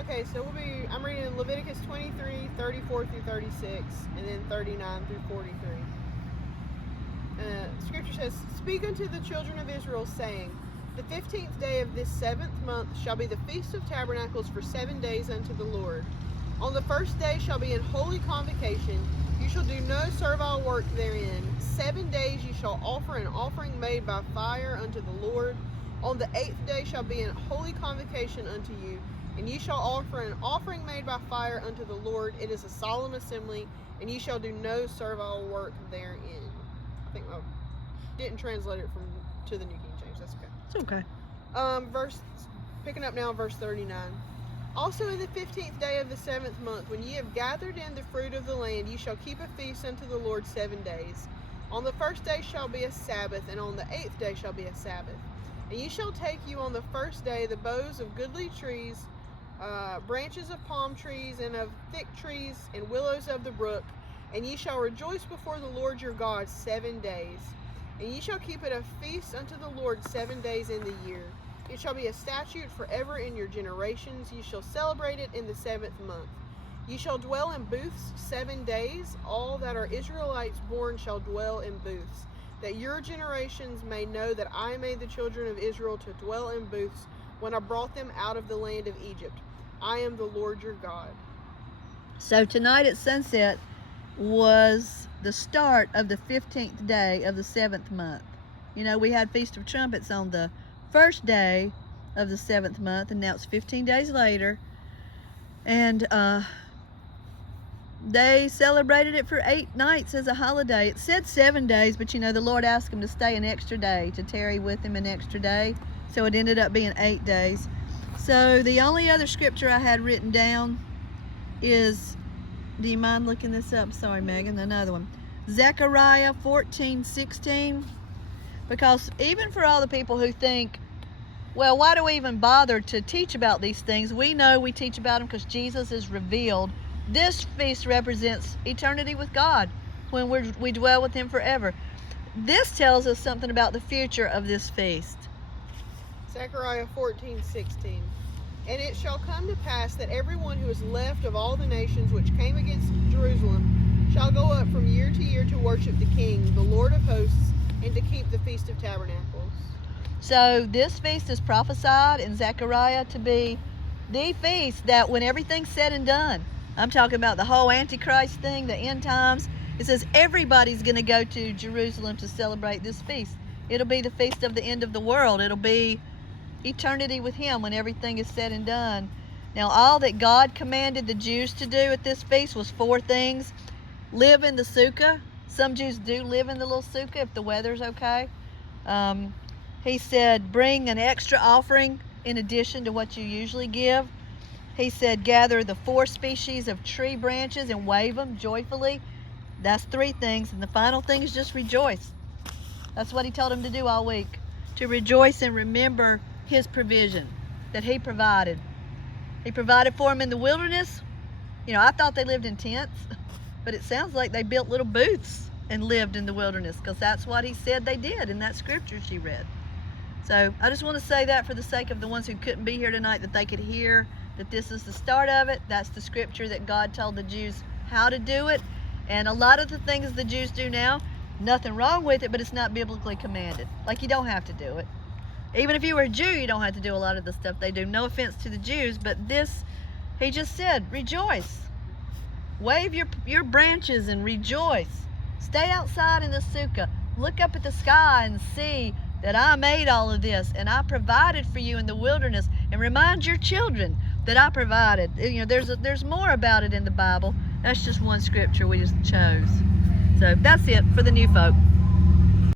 Okay, so I'm reading Leviticus 23, 34 through 36, and then 39 through 43. Scripture says, "Speak unto the children of Israel, saying, The 15th day of this 7th month shall be the Feast of Tabernacles for 7 days unto the Lord. On the first day shall be an holy convocation. You shall do no servile work therein. 7 days you shall offer an offering made by fire unto the Lord. On the 8th day shall be an holy convocation unto you, and ye shall offer an offering made by fire unto the Lord. It is a solemn assembly, and ye shall do no servile work therein." I think I didn't translate it to the New King James. That's okay. It's okay. Picking up now, verse 39. "Also in the 15th day of the 7th month, when ye have gathered in the fruit of the land, ye shall keep a feast unto the Lord 7 days. On the first day shall be a Sabbath, and on the 8th day shall be a Sabbath. And ye shall take you on the first day the boughs of goodly trees, branches of palm trees, and of thick trees, and willows of the brook, and ye shall rejoice before the Lord your God 7 days. And ye shall keep it a feast unto the Lord 7 days in the year. It shall be a statute forever in your generations. Ye shall celebrate it in the 7th month. Ye shall dwell in booths 7 days. All that are Israelites born shall dwell in booths, that your generations may know that I made the children of Israel to dwell in booths when I brought them out of the land of Egypt. I am the Lord your God." So tonight at sunset was the start of the 15th day of the 7th month. You know, we had Feast of Trumpets on the first day of the 7th month, and now it's 15 days later. And they celebrated it for 8 nights as a holiday. It said 7 days, but you know, the Lord asked them to stay an extra day, to tarry with him an extra day. So it ended up being 8 days. So the only other scripture I had written down is, do you mind looking this up? Sorry, Megan, another one. Zechariah 14:16. Because even for all the people who think, well, why do we even bother to teach about these things? We know we teach about them because Jesus is revealed. This feast represents eternity with God when we dwell with him forever. This tells us something about the future of this feast. Zechariah 14:16. "And it shall come to pass that everyone who is left of all the nations which came against Jerusalem shall go up from year to year to worship the King, the Lord of hosts, and to keep the Feast of Tabernacles." So this feast is prophesied in Zechariah to be the feast that when everything's said and done, I'm talking about the whole Antichrist thing, the end times, it says everybody's going to go to Jerusalem to celebrate this feast. It'll be the feast of the end of the world. It'll be eternity with him when everything is said and done. Now, all that God commanded the Jews to do at this feast was 4 things. Live in the sukkah. Some Jews do live in the little sukkah if the weather's okay. He said, bring an extra offering in addition to what you usually give. He said, gather the 4 species of tree branches and wave them joyfully. That's 3 things. And the final thing is just rejoice. That's what he told them to do all week. To rejoice and remember his provision that he provided. He provided for them in the wilderness. You know, I thought they lived in tents, but it sounds like they built little booths and lived in the wilderness, because that's what he said they did in that scripture she read. So I just want to say that for the sake of the ones who couldn't be here tonight, that they could hear that this is the start of it. That's the scripture that God told the Jews how to do it. And a lot of the things the Jews do now, nothing wrong with it, but it's not biblically commanded. Like, you don't have to do it. Even if you were a Jew, you don't have to do a lot of the stuff they do. No offense to the Jews, but this, he just said, rejoice. Wave your branches and rejoice. Stay outside in the sukkah. Look up at the sky and see that I made all of this, and I provided for you in the wilderness, and remind your children that I provided. You know, there's more about it in the Bible. That's just one scripture we just chose. So that's it for the new folk.